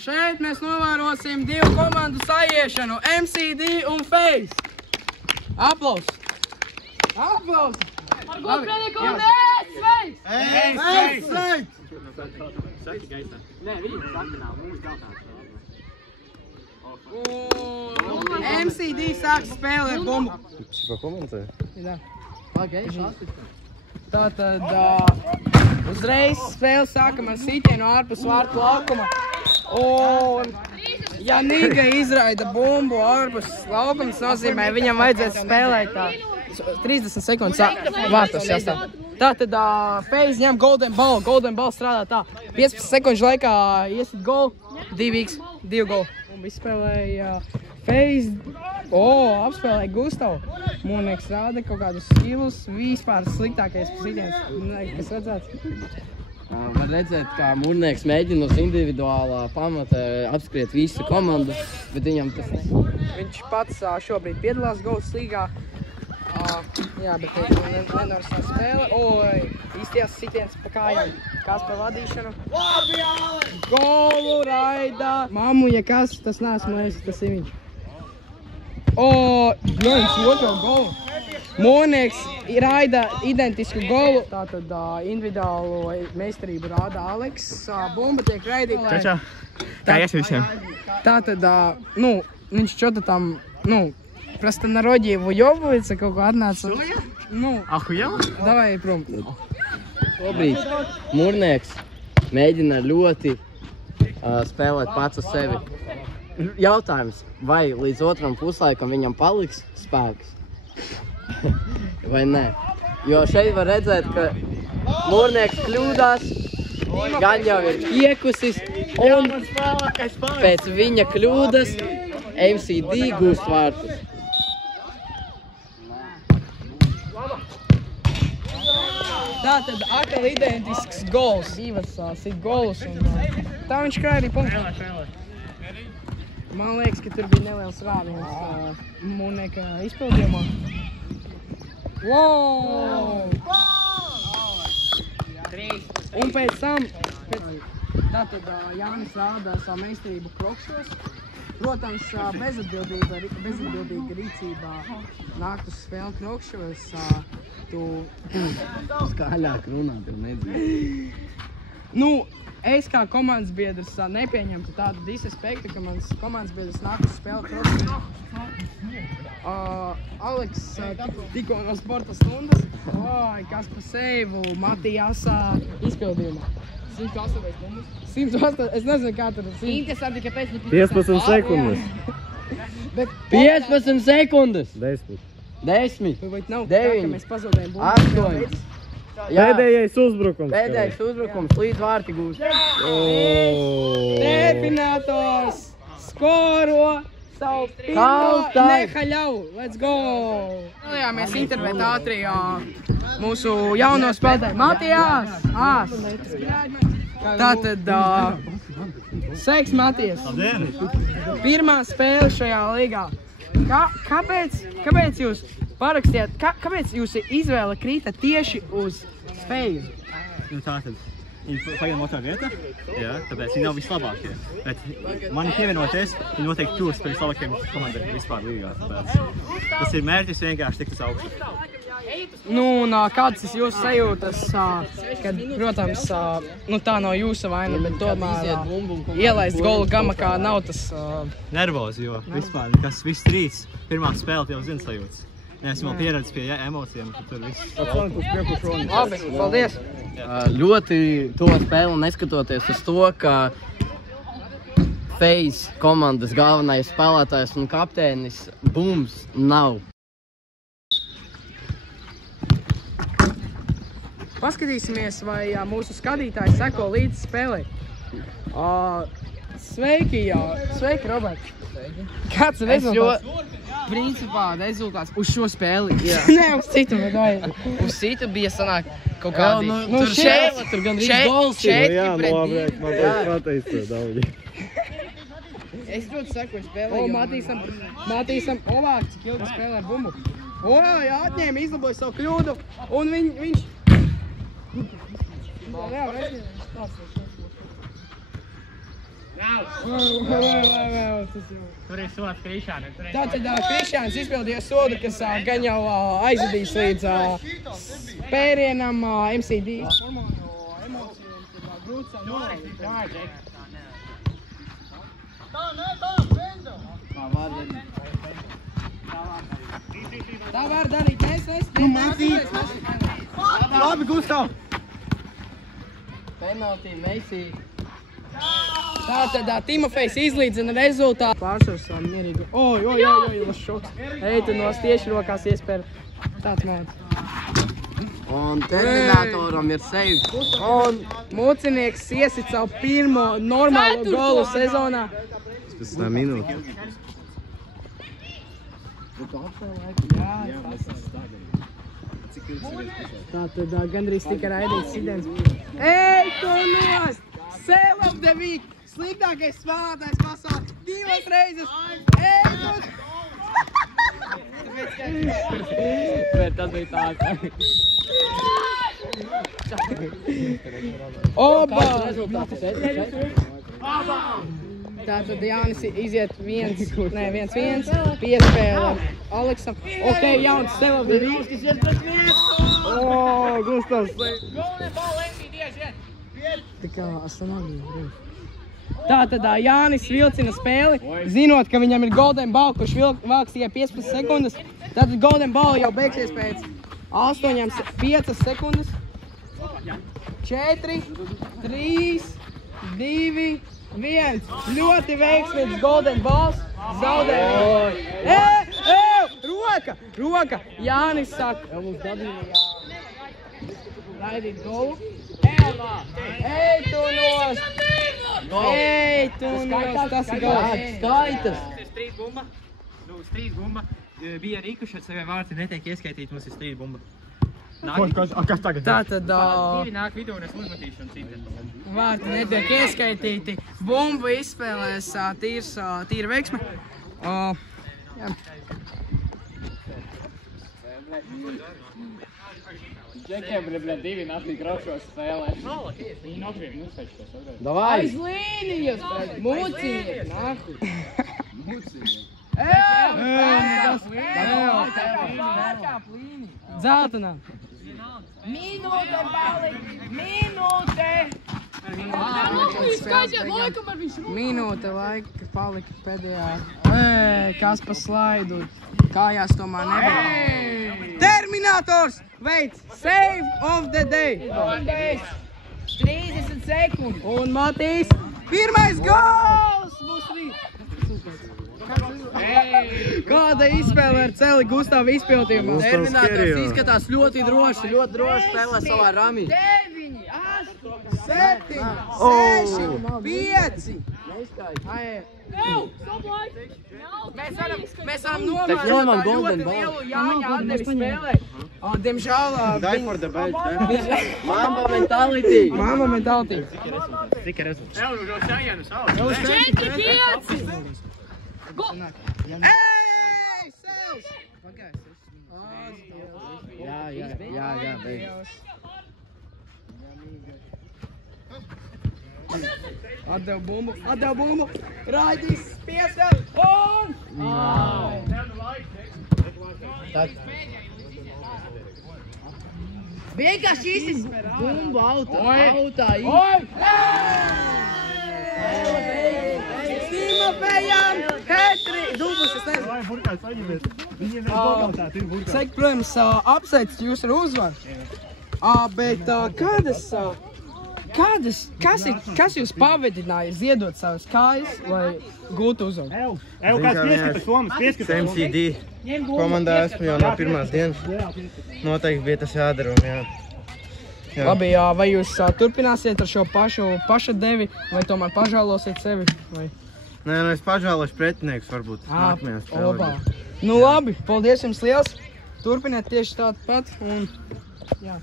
Šeit mēs novērosim divu komandu saiešanu, MCD un FaZe. Aplaus! Aplaus! Varbūt priekam, FaZe! FaZe! Saki gaisā. Nē, viņi saka nav, mums galtās. MCD sāk spēli ar bumbu. Pa komentē? Jā. Tātad uzreiz spēli sākam ar sitienu ārpus vārtu laukuma. Un ja Niga izraida bumbu ārpus laukuma, tas nozīmē, viņam vajadzētu spēlēt tā 30 sekundes vārtos jāstāv. Tātad FaZe ņem Golden Ball. Golden Ball strādā tā. 15 sekundžu laikā iesit golu, 2x, 2 golu. Un izspēlēja FaZe. Apspēlēja Gustavu. Mūrnieks rāda kaut kādus skillus. Vispār sliktākais sitiens, kas redzēts. Var redzēt, kā Mūrnieks mēģina uz individuālā pamata apskriet visu komandu, bet viņam tas Viņš pats šobrīd piedalās Goldas līgā. Jā, bet nenorisinās spēle. Īstajās sitiens pa kājām. Kas pa vadīšanu? Golu raida! Mammu, ja kas, tas neesmu es, tas ir viņš. Viņš otro golu. Mūrnieks raida identisku golu. Tātad individuālo meistarību rāda Aleks. Bumba tiek raidīta. Čau. Kā ies visiem? Tātad, viņš čota tam, просто народе выёбывается, kaut ko atnāca. Ahujela? Davai prom. Šobrīd Mūrnieks mēģina ļoti spēlēt pats uz sevi. Jautājums, vai līdz otram puslaikam viņam paliks spēks? Vai nē? Jo šeit var redzēt, ka Mūrnieks kļūdās, gan jau ir iekusis, un pēc viņa kļūdas MCD gūst vārtus. Tātad atkal identisks gols. Ivars sit golus un tā viņš krāja arī punktu. Man liekas, ka tur bija neliels rāviens Mūrnieka izpildījumā. Un pēc tam, tātad Jānis rāda savu meistarību krokšos. Protams, bezatbildīga rīcībā nākt uz spēli krokšos. Skaļāk runā, tev nedzīvo. Es kā komandas biedrs nepieņemtu tādu disrespektu, ka mans komandas biedrs nāk uz spēli krokšos. Aleks tikko no sporta stundas. Kas pa seivu Matijasa izpildījumā. 108 bumbas. 108, es nezinu, kā tur ir. Interesanti, kāpēc 15 sekundes. 15 sekundes! 10. Vai nav 9, tā, ka mēs pazaudējam bumbu. 8. Pēdējais uzbrukums. Pēdējais uzbrukums, līdz vārti gūst. Definators skoro savu pirmo nehaļau. Let's go! Mēs intervēt ātri mūsu jauno spēlētāju Matijas. Tātad, sveiks Matijas. Pirmā spēle šajā līgā. Kāpēc jūs parakstījāt, kāpēc jūs izvēle krīta tieši uz FaZe? Tātad, viņi pagaidām otrā vieta, tāpēc viņi nav vislabākie. Bet mani pievienoties, viņi noteikti tos pēc labākiem komandiem vispār līgā. Tas ir mērķis vienkārši tikt uz augstu. Kādas ir jūsu sajūtas, kad, protams, tā nav jūsu vaina, bet tomēr ielaist golu gamakā nav tas... Nervozi, jo vispār, kas viss rīts, pirmā spēle jau zina sajūtas. Esmu pieredzis pie emocijām, ka tur viss. Labi, paldies! Ļoti to spēli neskatoties uz to, ka FaZe komandas galvenais spēlētājs un kapteinis Bums nav. Paskatīsimies, vai mūsu skatītāji seko līdz spēlē. Sveiki, Robert! Kāds ir rezultāts? Principā rezultāts uz šo spēli. Nē, uz citu, bet vai? Uz citu bija sanāk kaut kādi. Tur gan šeit, gols šeit, labi, man pateic to daudzi. Es ļoti sekoju spēlē. Matīsam, cik ilgi spēlē ar bumbu. Atņēma, izlaboja savu kļūdu, un viņš... Tur ir sots Krišānam. Tātad Krišāns izpildīja sodu, kas gan jau aizvedīs līdz spērienam MCD. Tā var darīt, mēs. Labi, Gustav! Penaltī, Meisī. Tātad Timofejs izlīdzina rezultātu. Pārsvars mierīgi. Oj, šoks. Ej, tu nos tieši rokās iespēr. Tāds mēdz. Un Terminatoram ir sevi. Un Mucinieks iesit savu pirmo normālo golu sezonā. 15 minūte. Tātad gandrīz tika raidīts sitiens. Ej, tu nost! Sale of the week! Sliktākais spēlētājs pasaulē! 2 reizes! Ej, tu! Bet tas bija tā. Oba! Rezultāts 7. Tātad Jānis iziet 1-1, piespēle Aleksam. Ok, jauns Sale of the week! Gustavs! Tātad Jānis vilcina spēli, zinot, ka viņam ir golden ball, kurš valks tikai 15 sekundes. Tātad golden ball jau beigsies pēc 5 sekundes. 4, 3, 2, 1. Ļoti veiksmīgs golden balls. Zaudējums. Roka! Jānis saka. Raidīt golu. Ej, tu nost! Tas ir gols. Skaitas. Strīd bumba. Strīd bumba. Bija rīkuši ar saviem vārti, netiek ieskaitīti, mums ir strīd bumba. Kas tagad? Tātad Divi nāk vidū un es uzmetīšu un citu. vārti netiek ieskaitīti. Bumbu izspēlēs tīra veiksme. Jā. Čekiem, divi nākli graušos spēlē. Aiz līnijas, Mucinieks, nahuj. Zeltenā. Minūte palika, Minūte laika palika pēdējā. Kas pa slaidu? Kājās tomēr nebija. Terminators veids save of the day. 30 sekundi. Un Matīs, pirmais gols būs rīt. Kāda izspēle ar Celi Gustavu izpildījumā? Terminators izskatās ļoti droši spēlē savā ramī. 9, 8, 7, 6, 5. Mēs varam novērot ļoti lielu Jāņa atdevi spēlē. Diemžēl Mamba mentality. Tika rezultāts. 4-5! Ej, Sels! Jā, beidz. Atdev bumbu, Raidīs piespēli un... Vienkārši īsis bumbu autā Timofejam, Hetri, dubus, es nezinu. Cek, protams, apsveic jūs ar uzvaru. Bet kas jūs pavedināja ziedot savas kājas, lai gūtu uzvaru? Kāds pieskata somas, MCD komandā esmu jau no pirmās dienas. Noteikti bija tas jādara. Jā. Labi, vai jūs turpināsiet ar šo pašu devi, vai tomēr pažēlosiet sevi? Vai? Nē, es pažēlošu pretinieks varbūt nākamajā spēlē. Nu labi, paldies jums liels. Turpiniet tieši tādu pat un jā.